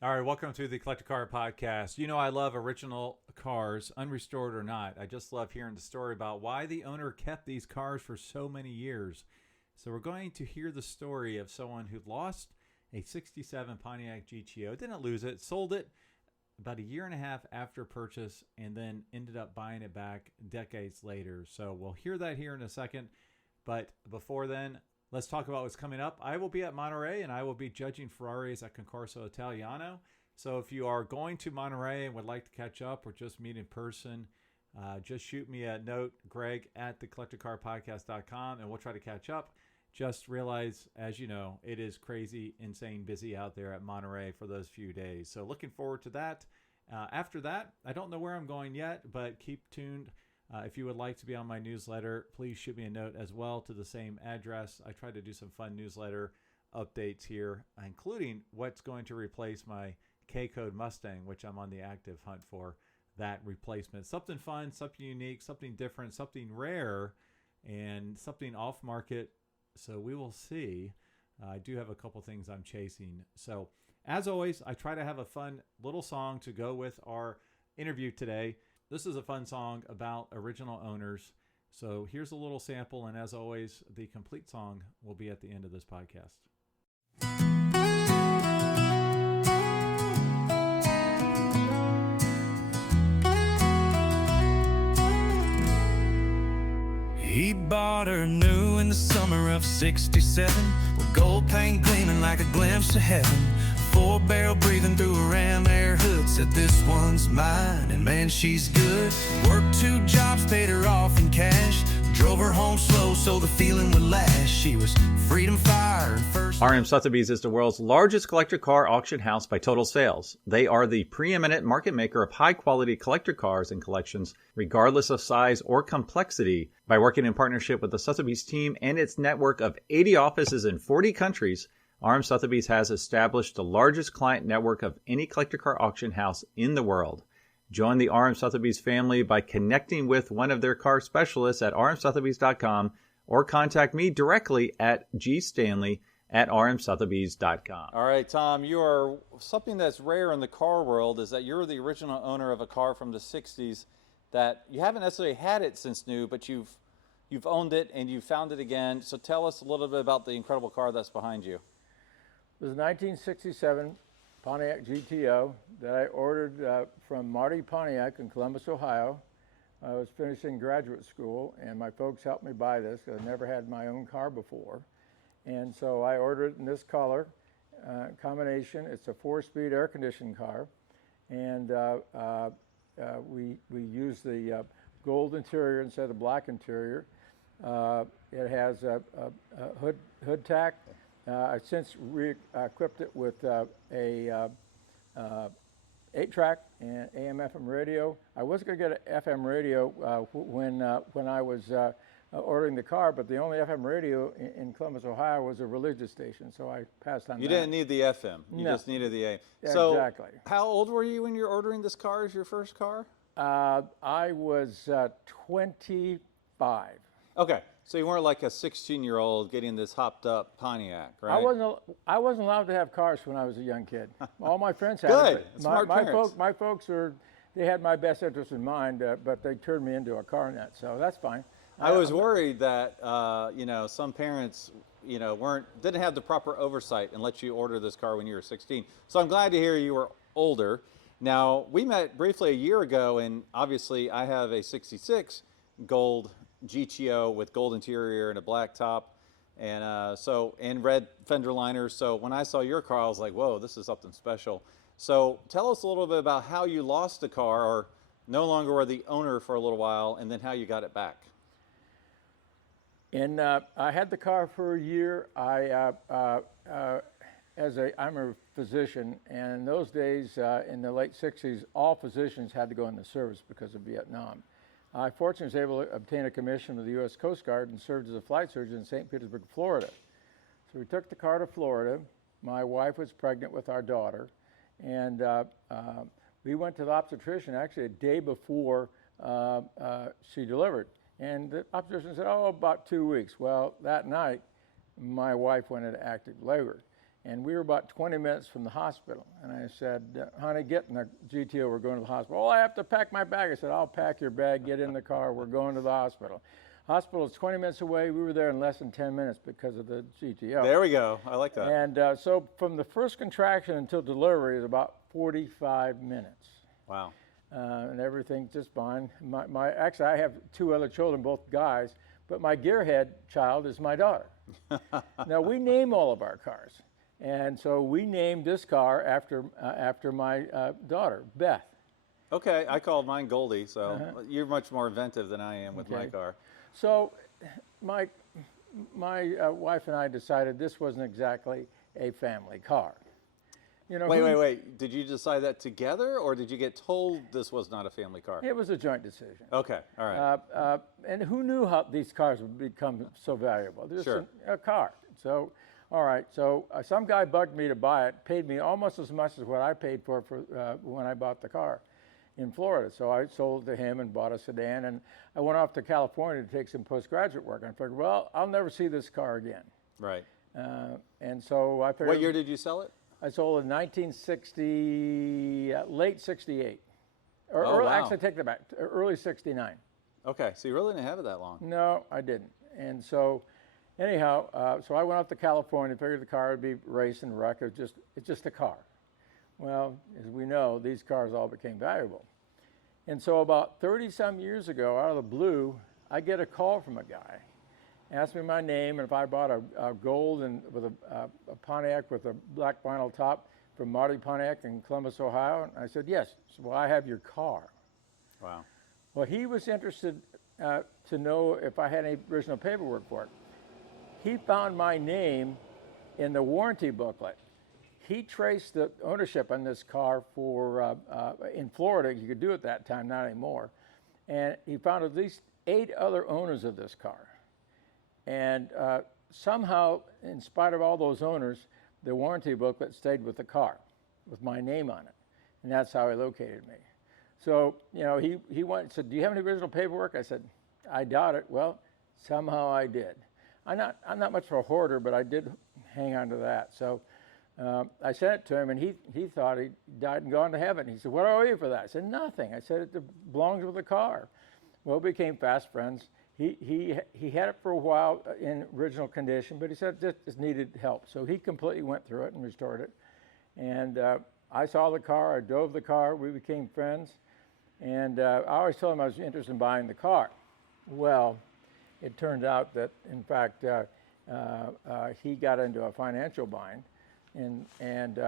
All right, welcome to the Collector Car Podcast. You know I love original cars, unrestored or not. I just love hearing the story about why the owner kept these cars for so many years. So we're going to hear the story of someone who lost a 67 Pontiac GTO, didn't lose it, sold it about a year and a half after purchase, and then ended up buying it back decades later. So we'll hear that here in a second. But before then, let's talk about what's coming up. I will be at Monterey, and I will be judging Ferraris at Concorso Italiano. So if you are going to Monterey and would like to catch up or just meet in person, just shoot me a note, Greg, at thecollectorcarpodcast.com, and we'll try to catch up. Just realize, as you know, it is crazy, insane busy out there at Monterey for those few days. So looking forward to that. After that, I don't know where I'm going yet, but keep tuned. If you would like to be on my newsletter, please shoot me a note as well to the same address. I try to do some fun newsletter updates here, including what's going to replace my K-Code Mustang, which I'm on the active hunt for that replacement. Something fun, something unique, something different, something rare, and something off-market. So we will see. I do have a couple things I'm chasing. So as always, I try to have a fun little song to go with our interview today. This is a fun song about original owners. So here's a little sample, and as always, the complete song will be at the end of this podcast. He bought her new in the summer of '67, with gold paint gleaming like a glimpse of heaven. Four-barrel breathing through a Ram Air hood, said this one's mine, and man, she's good. Worked 2 jobs, paid her off in cash, drove her home slow so the feeling would last. She was freedom fire and first. RM Sotheby's is the world's largest collector car auction house by total sales. They are the preeminent market maker of high-quality collector cars and collections, regardless of size or complexity. By working in partnership with the Sotheby's team and its network of 80 offices in 40 countries, RM Sotheby's has established the largest client network of any collector car auction house in the world. Join the RM Sotheby's family by connecting with one of their car specialists at rmsotheby's.com or contact me directly at gstanley@rmsotheby's.com. All right, Tom, you are something that's rare in the car world is that you're the original owner of a car from the 60s that you haven't necessarily had it since new, but you've owned it and you found it again. So tell us a little bit about the incredible car that's behind you. It was a 1967 Pontiac GTO that I ordered from Marty Pontiac in Columbus, Ohio. I was finishing graduate school, and my folks helped me buy this because I never had my own car before. And so I ordered it in this color combination. It's a 4-speed air-conditioned car, and we used the gold interior instead of the black interior. It has a hood tack. I've since equipped it with a 8-track and AM/FM radio. I was going to get an FM radio when I was ordering the car, but the only FM radio in Columbus, Ohio was a religious station, so I passed on that. You didn't need the FM. You just needed the AM. So exactly. How old were you when you were ordering this car as your first car? I was 25. Okay. So you weren't like a 16-year-old getting this hopped up Pontiac, right? I wasn't allowed to have cars when I was a young kid. All my friends had Good. it. Smart parents. My folks they had my best interest in mind, but they turned me into a car nut, so that's fine. I was worried that some parents didn't have the proper oversight and let you order this car when you were 16. So I'm glad to hear you were older. Now we met briefly a year ago, and obviously I have a '66 gold GTO with gold interior and a black top, and and red fender liners. So when I saw your car, I was like, whoa, this is something special. So tell us a little bit about how you lost the car, or no longer were the owner for a little while, and then how you got it back. And I had the car for a year. I'm a physician, and in those days, in the late '60s, all physicians had to go into service because of Vietnam. I fortunately was able to obtain a commission with the U.S. Coast Guard and served as a flight surgeon in St. Petersburg, Florida. So we took the car to Florida. My wife was pregnant with our daughter, and we went to the obstetrician actually a day before she delivered. And the obstetrician said, oh, about 2 weeks. Well, that night, my wife went into active labor. And we were about 20 minutes from the hospital. And I said, honey, get in the GTO, we're going to the hospital. Oh, I have to pack my bag. I said, I'll pack your bag, get in the car, we're going to the hospital. Hospital is 20 minutes away. We were there in less than 10 minutes because of the GTO. There we go. I like that. And so from the first contraction until delivery is about 45 minutes. Wow. And everything's just fine. Actually, I have 2 other children, both guys, but my gearhead child is my daughter. Now, we name all of our cars. And so we named this car after my daughter, Beth. Okay, I called mine Goldie, so you're much more inventive than I am with my car. So my wife and I decided this wasn't exactly a family car. You know, Wait. Did you decide that together, or did you get told this was not a family car? It was a joint decision. Okay, all right. And who knew how these cars would become so valuable? Just Sure. a car. So, all right. So some guy bugged me to buy it, paid me almost as much as what I paid for when I bought the car in Florida. So I sold to him and bought a sedan, and I went off to California to take some postgraduate work. And I figured, well, I'll never see this car again. Right. And so I figured. What year did you sell it? I sold in 1960, late 68. Or Oh, wow. Actually, take that back, early 69. Okay, so you really didn't have it that long. No, I didn't. And so, anyhow, so I went off to California, figured the car would be race and wreck. It's just a car. Well, as we know, these cars all became valuable. And so about 30-some years ago, out of the blue, I get a call from a guy. Asked me my name and if I bought a gold and with a Pontiac with a black vinyl top from Marty Pontiac in Columbus, Ohio. And I said, yes. He said, well, I have your car. Wow. Well, he was interested to know if I had any original paperwork for it. He found my name in the warranty booklet. He traced the ownership on this car for, in Florida, you could do it that time, not anymore. And he found at least 8 other owners of this car. And somehow, in spite of all those owners, the warranty booklet stayed with the car, with my name on it. And that's how he located me. So, you know, he went and said, do you have any original paperwork? I said, I doubt it. Well, somehow I did. I'm not much of a hoarder, but I did hang on to that. So I sent it to him, and he thought he died and gone to heaven. He said, what do I owe you for that? I said, nothing. I said, it belongs with the car. Well, we became fast friends. He had it for a while in original condition, but he said it just needed help. So he completely went through it and restored it. And I saw the car, I drove the car, we became friends. And I always told him I was interested in buying the car. Well, it turned out that, in fact, he got into a financial bind. And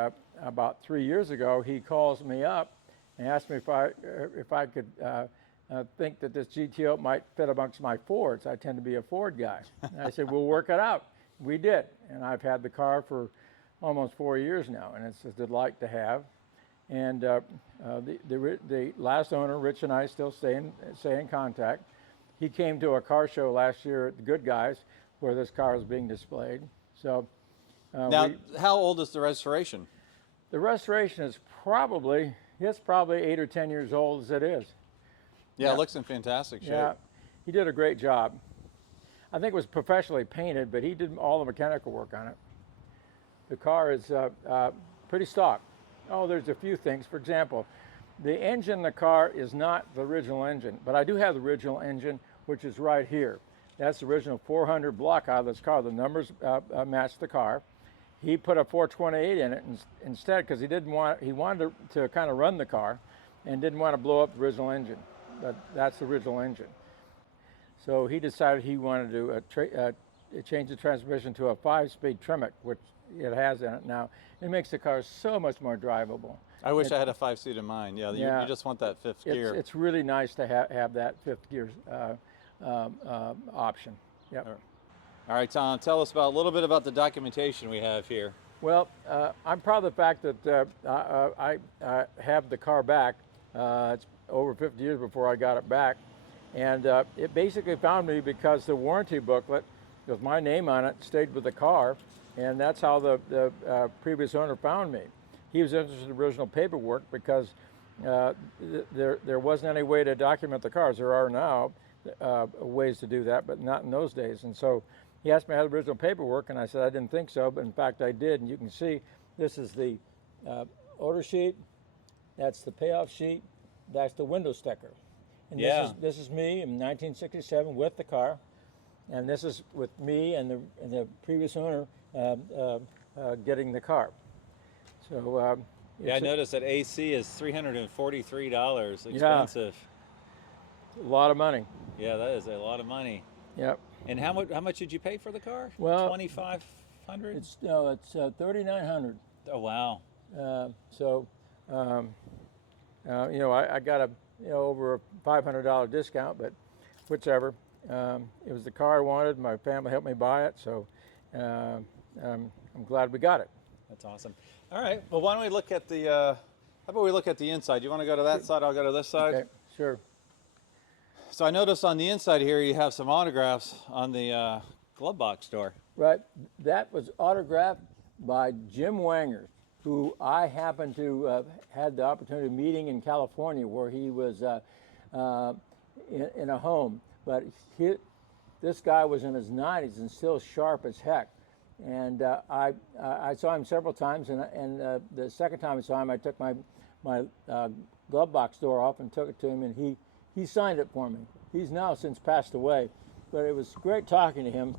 about 3 years ago, he calls me up and asked me if I could think that this GTO might fit amongst my Fords. I tend to be a Ford guy. And I said, we'll work it out. We did. And I've had the car for almost 4 years now, and it's a delight to have. And the last owner, Rich, and I still stay in contact. He came to a car show last year at the Good Guys where this car is being displayed. So now, how old is the restoration? The restoration is probably 8 or 10 years old as it is. Yeah, it looks in fantastic shape. Yeah, he did a great job. I think it was professionally painted, but he did all the mechanical work on it. The car is pretty stock. Oh, there's a few things. For example, the engine in the car is not the original engine, but I do have the original engine, which is right here. That's the original 400 block out of this car. The numbers match the car. He put a 428 in it instead because he wanted to kind of run the car and didn't want to blow up the original engine. But that's the original engine. So he decided he wanted to change the transmission to a 5-speed Tremec, which it has in it now. It makes the car so much more drivable. I wish I had a 5-seat in mine. Yeah, you just want that fifth gear. It's really nice to have that 5th gear option. Yep. All right, Tom, tell us a little bit about the documentation we have here. Well, I'm proud of the fact that I have the car back. It's over 50 years before I got it back. And it basically found me because the warranty booklet with my name on it stayed with the car, and that's how the previous owner found me. He was interested in original paperwork because there wasn't any way to document the cars. There are now ways to do that, but not in those days. And so He asked me how the original paperwork, and I said I didn't think so, but in fact I did. And you can see this is the order sheet, that's the payoff sheet, that's the window sticker. And this is me in 1967 with the car, and this is with me and the previous owner getting the car. So yeah, I noticed that AC is $343. Expensive. A lot of money. Yeah, that is a lot of money. Yep. And how much did you pay for the car? Well, $2,500. It's $3,900. Oh wow. So you know, I got a over a $500 discount, but whichever. It was the car I wanted. My family helped me buy it, so I'm glad we got it. That's awesome. All right. Well, why don't we look at the? How about we look at the inside? You want to go to that side? I'll go to this side. Okay, sure. So I noticed on the inside here you have some autographs on the glove box door. Right. That was autographed by Jim Wanger, who I happened to had the opportunity of meeting in California, where he was in a home. But this guy was in his 90s and still sharp as heck. And I saw him several times, and the second time I saw him, I took my glove box door off and took it to him, and he signed it for me. He's now since passed away, but it was great talking to him,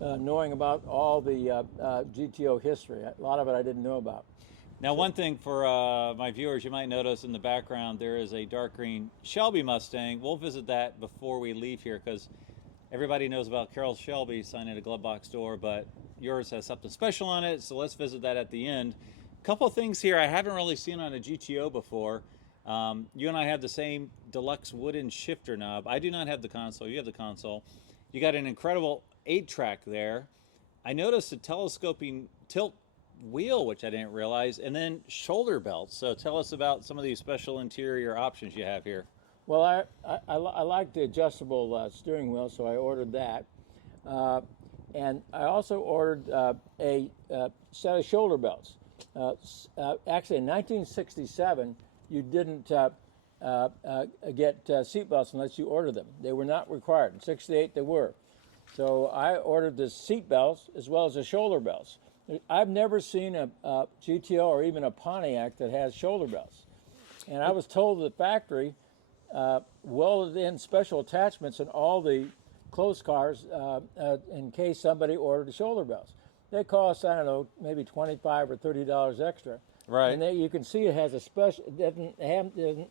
knowing about all the GTO history. A lot of it I didn't know about. Now, one thing for my viewers, you might notice in the background there is a dark green Shelby Mustang. We'll visit that before we leave here because everybody knows about Carroll Shelby signing a glove box door, but yours has something special on it, so let's visit that at the end. A couple of things here I haven't really seen on a GTO before. You and I have the same deluxe wooden shifter knob. I do not have the console. You have the console. You got an incredible 8-track there. I noticed a telescoping tilt wheel, which I didn't realize, and then shoulder belts. So tell us about some of these special interior options you have here. Well, I like the adjustable steering wheel, so I ordered that. And I also ordered a set of shoulder belts. Actually, in 1967, you didn't get seat belts unless you ordered them. They were not required. In 68, they were. So I ordered the seat belts as well as the shoulder belts. I've never seen a GTO or even a Pontiac that has shoulder belts. And I was told at the factory, welded in special attachments in all the close cars in case somebody ordered the shoulder belts. They cost, I don't know, maybe $25 or $30 extra. Right. And you can see it has a special,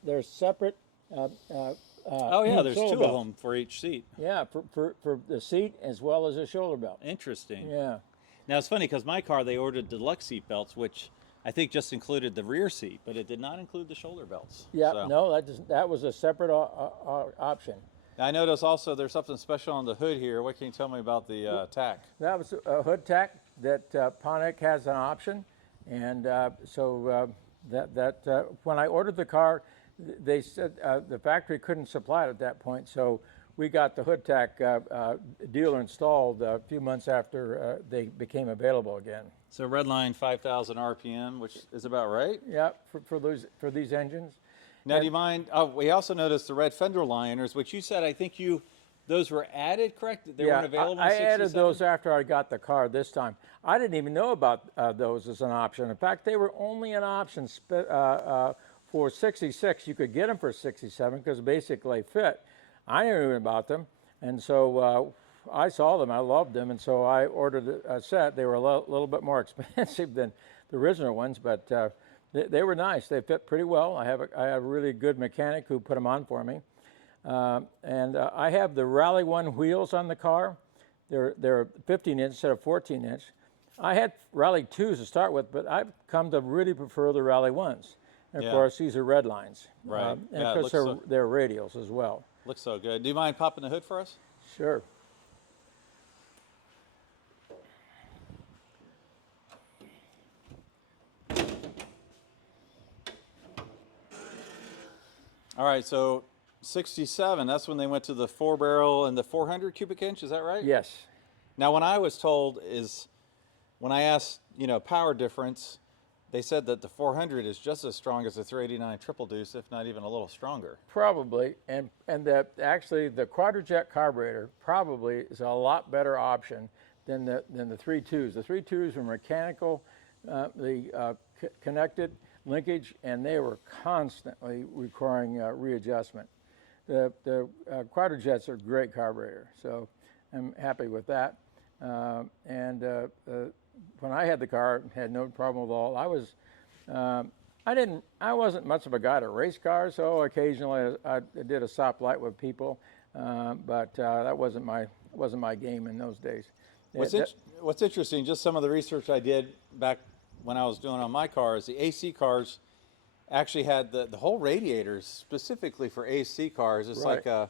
they're separate. Oh yeah, there's two of them for each seat. Yeah, for the seat as well as a shoulder belt. Interesting. Yeah. Now it's funny because my car, they ordered deluxe seat belts, which I think just included the rear seat, but it did not include the shoulder belts. Yeah, so. No, that was a separate option. I noticed also there's something special on the hood here. What can you tell me about the tack? That was a hood tack that Pontiac has an option, and so when I ordered the car, they said the factory couldn't supply it at that point, so we got the hood tack dealer installed a few months after they became available again. So redline 5,000 RPM, which is about right. Yeah, for these engines. Now, do you mind? We also noticed the red fender liners, which you said I think those were added, correct? They weren't available. I added those after I got the car this time. I didn't even know about those as an option. In fact, they were only an option for 66. You could get them for 67 because basically fit. I knew even about them, and so I saw them. I loved them, and so I ordered a set. They were a little bit more expensive than the original ones, but they were nice. They fit pretty well. I have a really good mechanic who put them on for me, and I have the Rally 1 wheels on the car. They're 15-inch instead of 14-inch. I had Rally 2s to start with, but I've come to really prefer the Rally 1s. And of course, these are red lines. Right. And of course, they're radials as well. Looks so good. Do you mind popping the hood for us? Sure. All right, so 67, that's when they went to the 4-barrel and the 400 cubic inch, is that right? Yes. Now, when I was told when I asked, power difference, they said that the 400 is just as strong as the 389 triple deuce, if not even a little stronger. Probably, and actually the Quadrajet carburetor probably is a lot better option than the 3.2s. The 3.2s were mechanical, connected linkage, and they were constantly requiring readjustment. The Quadrajets are great carburetor, so I'm happy with that. When I had the car, had no problem at all. I wasn't much of a guy to race cars, so occasionally I did a stoplight with people, but that wasn't my game in those days. What's interesting, just some of the research I did back when I was doing on my cars, the AC cars actually had the whole radiators specifically for AC cars. It's Right. like I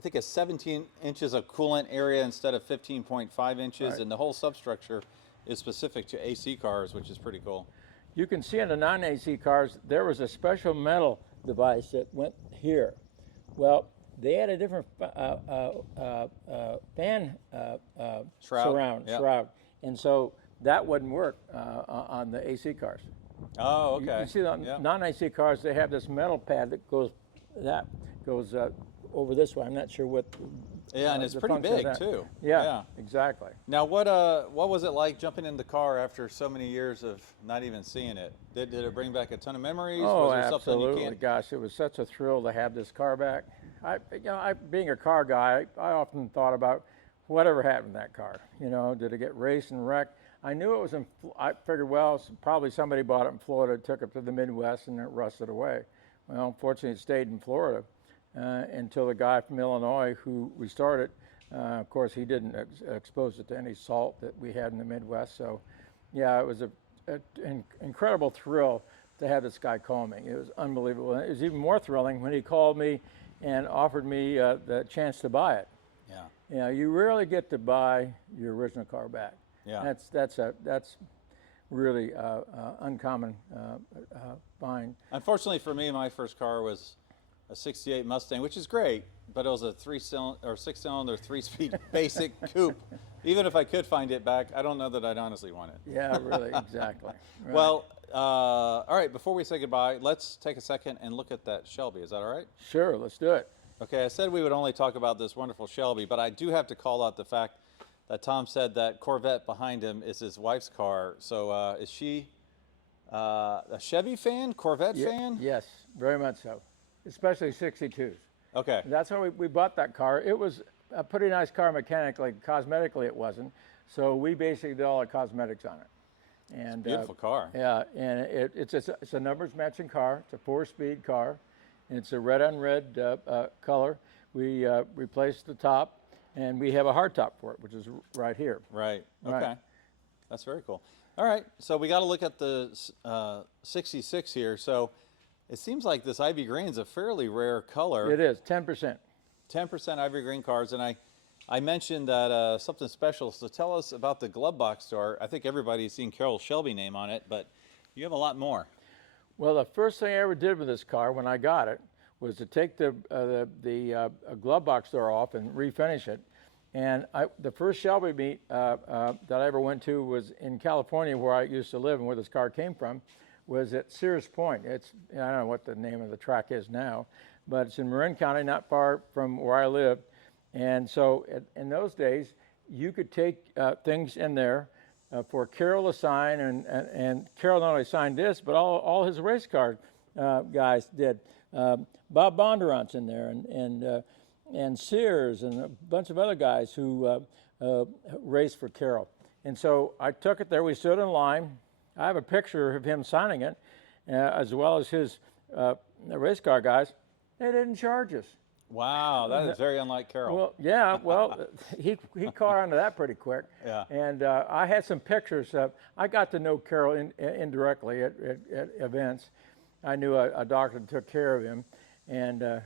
think a 17 inches of coolant area instead of 15.5 inches, Right. and the whole substructure is specific to AC cars, which is pretty cool. You can see in the non-AC cars, there was a special metal device that went here. Well, they had a different fan shroud, and so that wouldn't work on the AC cars. Oh, okay. You see the non-AC cars, they have this metal pad that goes over this way. I'm not sure what. Yeah, and it's pretty big too. Yeah, exactly. Now, what was it like jumping in the car after so many years of not even seeing it? Did it bring back a ton of memories? Oh, was there absolutely! Something you can't... Gosh, it was such a thrill to have this car back. Being a car guy, I often thought about whatever happened to that car. Did it get raced and wrecked? I knew it was I figured, well, probably somebody bought it in Florida, took it to the Midwest, and it rusted away. Well, unfortunately, it stayed in Florida until the guy from Illinois who restored it. Of course, he didn't expose it to any salt that we had in the Midwest. So, yeah, it was an incredible thrill to have this guy call me. It was unbelievable. And it was even more thrilling when he called me and offered me the chance to buy it. Yeah. You rarely get to buy your original car back. Yeah. That's really uncommon find. Unfortunately for me, my first car was a 68 Mustang, which is great, but it was a 6-cylinder, 3-speed basic coupe. Even if I could find it back, I don't know that I'd honestly want it. Yeah, really, exactly. Right. Well, all right, before we say goodbye, let's take a second and look at that Shelby. Is that all right? Sure, let's do it. Okay, I said we would only talk about this wonderful Shelby, but I do have to call out the fact that Tom said that Corvette behind him is his wife's car. So is she a Chevy fan, Corvette fan? Yes, very much so, especially 62s. Okay. That's how we bought that car. It was a pretty nice car mechanically. Cosmetically, it wasn't. So we basically did all the cosmetics on it. And beautiful car. Yeah, and it's a numbers matching car. It's a 4-speed car. And it's a red on red color. We replaced the top. And we have a hardtop for it, which is right here. Right. Okay. Right. That's very cool. All right. So we got to look at the 66 here. So it seems like this Ivy green is a fairly rare color. It is 10%. 10% Ivy green cars, and I mentioned that something special. So tell us about the glove box store. I think everybody's seen Carroll Shelby name on it, but you have a lot more. Well, the first thing I ever did with this car when I got it was to take the glove box door off and refinish it. And the first Shelby meet that I ever went to was in California, where I used to live and where this car came from, was at Sears Point. I don't know what the name of the track is now, but it's in Marin County, not far from where I lived. And so in those days, you could take things in there for Carroll to sign, and Carroll not only signed this, but all his race car guys did. Bob Bondurant's in there, and Sears, and a bunch of other guys who raced for Carroll. And so I took it there. We stood in line. I have a picture of him signing it, as well as his race car guys. They didn't charge us. Wow, that is very unlike Carroll. Well, yeah, he caught on to that pretty quick. Yeah. And I had some pictures. I got to know Carroll indirectly at events. I knew a doctor that took care of him. And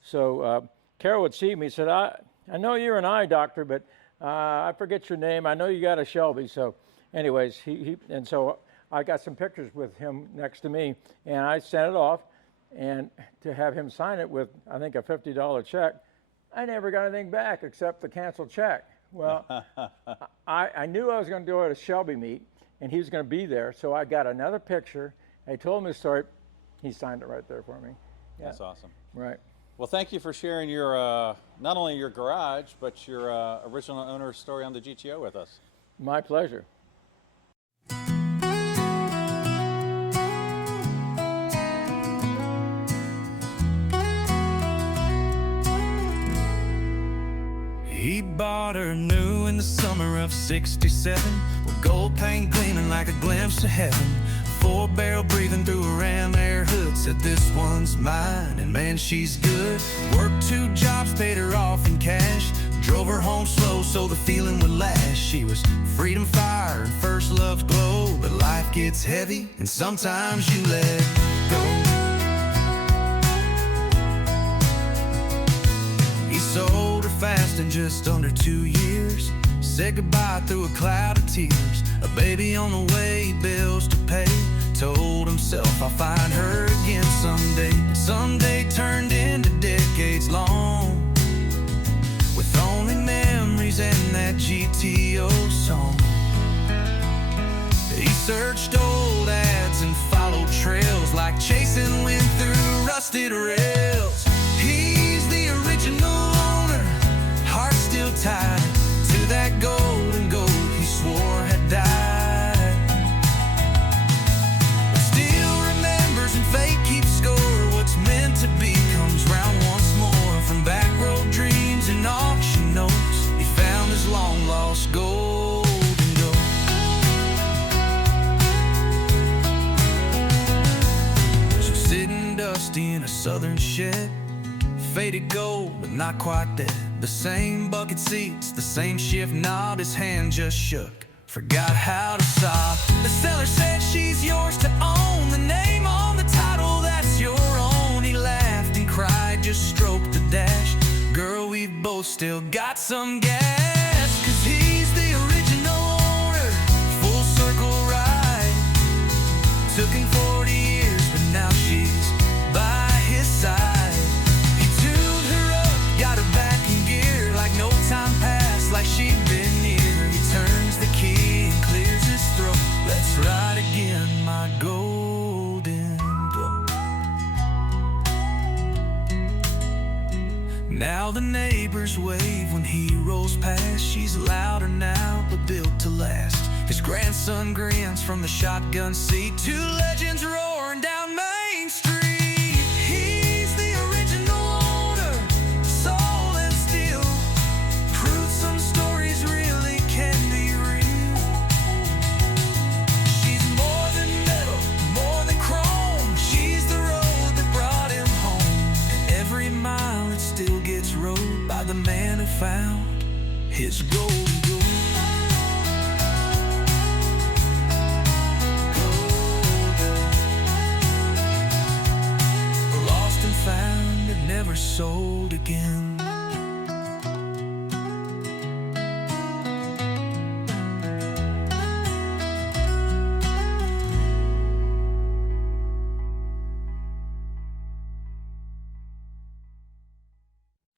so Carroll would see me. He said, I know you're an eye doctor, but I forget your name. I know you got a Shelby. So anyways, and so I got some pictures with him next to me, and I sent it off. And to have him sign it with, I think, a $50 check, I never got anything back except the canceled check. Well, I knew I was going to do it at a Shelby meet, and he was going to be there. So I got another picture. I told him the story. He signed it right there for me. Yeah. That's awesome. Right. Well, thank you for sharing your not only your garage, but your original owner's story on the GTO with us. My pleasure. He bought her new in the summer of '67, with gold paint gleaming like a glimpse of heaven. 4-barrel breathing through a ram air hood, said this one's mine, and man, she's good. Worked 2 jobs, paid her off in cash, drove her home slow so the feeling would last. She was freedom fire and first love's glow, but life gets heavy and sometimes you let go. He sold her fast in just under 2 years, said goodbye through a cloud of tears. A baby on the way, bills to pay, told himself I'll find her again someday. Someday turned into decades long, with only memories and that GTO song. He searched old ads and followed trails like chasing wind through rusted rails. He's the original owner, heart still tied to that golden gold he swore had died, but still remembers and fate keeps score. What's meant to be comes round once more. From back road dreams and auction notes, he found his long lost golden gold. So sitting dusty in a southern shed, faded gold but not quite dead. The same bucket seats, the same shift knob, his hand just shook, forgot how to stop. The seller said she's yours to own, the name on the title, that's your own. He laughed and cried, just stroked the dash. Girl, we've both still got some gas, 'cause he's the original owner, full circle ride. Took him 40 years, but now she's by his side. No time passed like she'd been here. He turns the key and clears his throat. Let's ride again, my golden goat. Now the neighbors wave when he rolls past. She's louder now, but built to last. His grandson grins from the shotgun seat. 2 legends roaring down Main Street. The man who found his golden gold. Lost and found and never sold again.